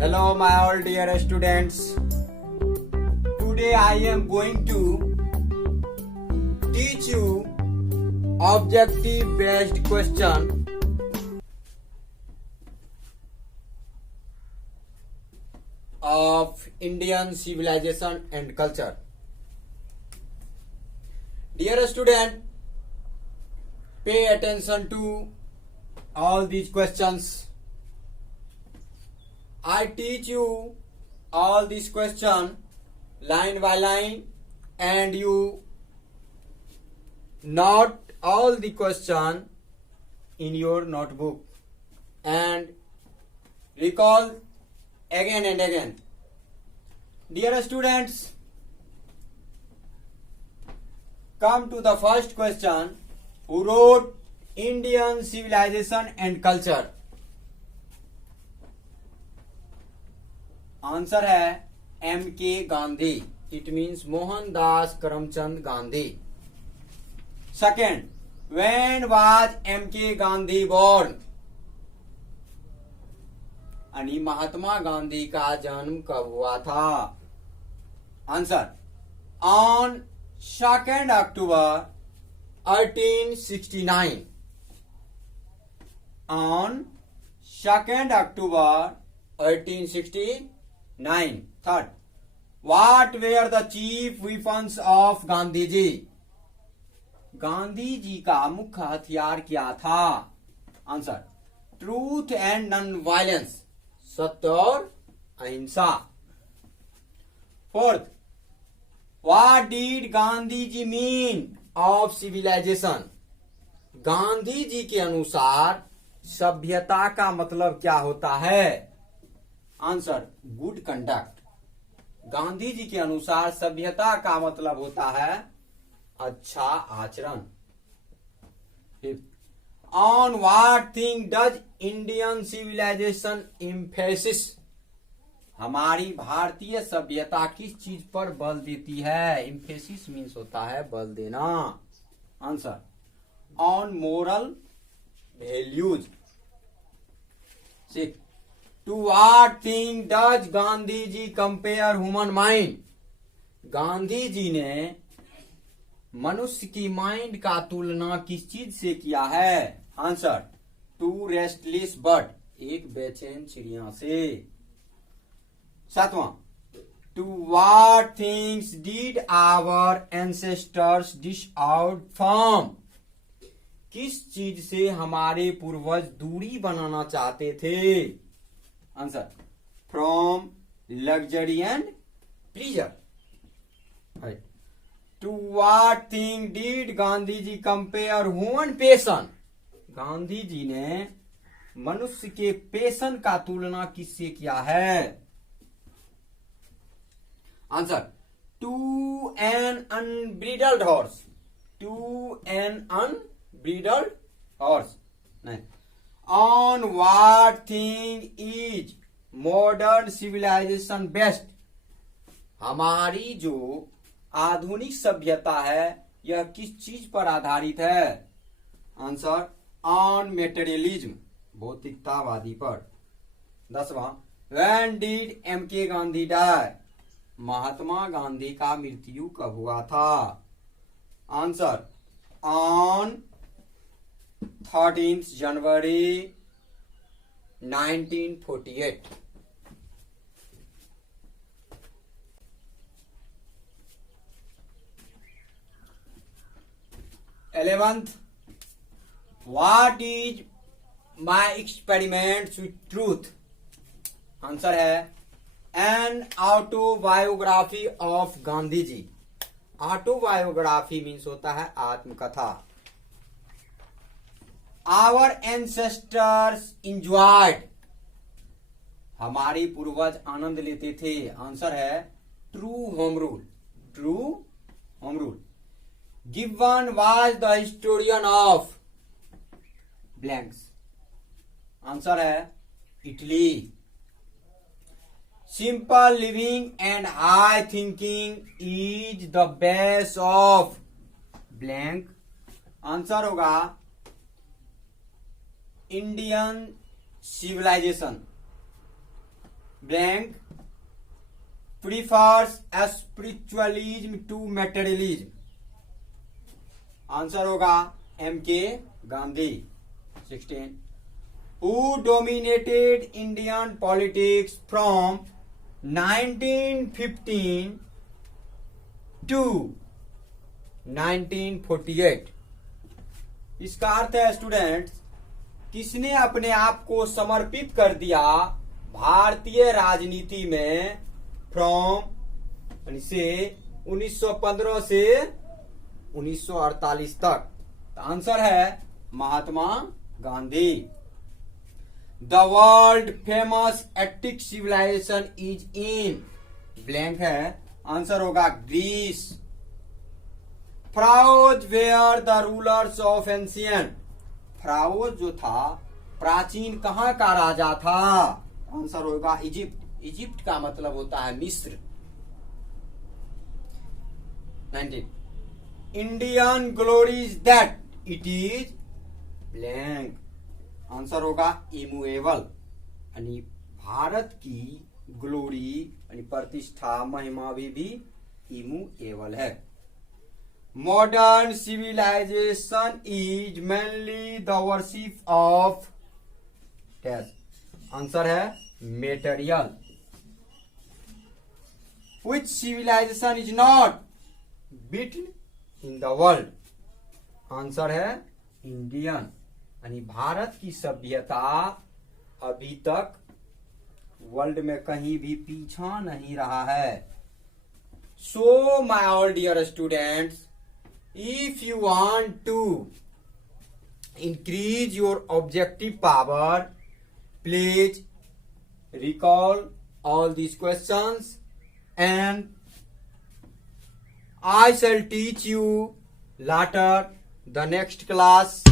Hello, my all dear students. Today I am going to teach you objective based question of Indian civilization and culture. Dear student, pay attention to all these questions. I teach you all these questions line by line, and you note all the question in your notebook and recall again and again. Dear students, come to the first question. Who wrote Indian civilization and culture? Answer है M K Gandhi. It means Mohandas Karamchand Gandhi. Second, when was M K Gandhi born? यानी महात्मा गांधी का जन्म कब हुआ था? Answer, on 2 October 1869. On 2 October 1869. Third, what were the chief weapons of Gandhi ji? Gandhi ji का मुख्य हथियार क्या था? Answer, truth and non violence. सत्य और अहिंसा. Fourth, what did Gandhi ji mean of civilisation? Gandhi ji के अनुसार सभ्यता का मतलब क्या होता है? Answer, good conduct. Gandhi ji के अनुसार सभ्यता का मतलब होता है अच्छा आचरण. On what thing does Indian civilization emphasis? हमारी भारतीय सभ्यता किस चीज पर बल देती है? एम्फेसिस मीन्स होता है बल देना. Answer, on moral values. Six, to what thing does Gandhi ji compare human mind? Gandhi ji ने मनुष्य की माइंड का तुलना किस चीज से किया है? Answer, to restless bird. एक बेचैन चिड़िया से. सातवां, to what things did our ancestors dish out from? किस चीज से हमारे पूर्वज दूरी बनाना चाहते थे? Answer, from luxury and pleasure. To what thing did Gandhi ji compare human passion? Gandhi ji ने मनुष्य के पैशन का तुलना किससे किया है? Answer, to an unbridled horse. To an unbridled horse. नहीं. On what thing is modern civilization based? हमारी जो आधुनिक सभ्यता है यह किस चीज पर आधारित है? आंसर, ऑन मेटेरियलिज्म, भौतिकतावादी पर. 10वां, when did M K Gandhi die? Mahatma Gandhi का मृत्यु कब हुआ था? Answer, on 13 January 1948. 11th, what is my experiment with truth? Answer है an autobiography of Gandhi ji. Autobiography means होता है आत्मकथा. Our ancestors enjoyed? हमारे पूर्वज आनंद लेते थे. आंसर है true home rule. True home rule. Given was the historian of blanks? Answer है Italy. Simple living and high thinking is the base of blank. Answer होगा Indian civilisation. blank prefers spiritualism to materialism. Answer होगा M.K. Gandhi. 16. Who dominated Indian politics from 1915 to 1948? इसका अर्थ है students, किसने अपने आप को समर्पित कर दिया भारतीय राजनीति में फ्रॉम से 1915 से 1948 तक? तो आंसर है Mahatma Gandhi. The world famous Attic civilisation is in blank है. आंसर होगा Greece. Pharaohs were the rulers of ancient. Pharaohs जो था प्राचीन कहां का राजा था? आंसर होगा इजिप्ट. इजिप्ट का मतलब होता है मिस्र. 19. Indian glory is that it is blank. Answer होगा इमूएबल. यानी भारत की ग्लोरी यानी प्रतिष्ठा महिमा भी इमूएबल है. Modern civilisation is mainly the worship of taste. Answer है material. Which civilisation is not beaten in the world? Answer है इंडियन. यानी भारत की सभ्यता अभी तक वर्ल्ड में कहीं भी पीछा नहीं रहा है. So my all dear students, if you want to increase your objective power, please recall all these questions and I shall teach you later the next class.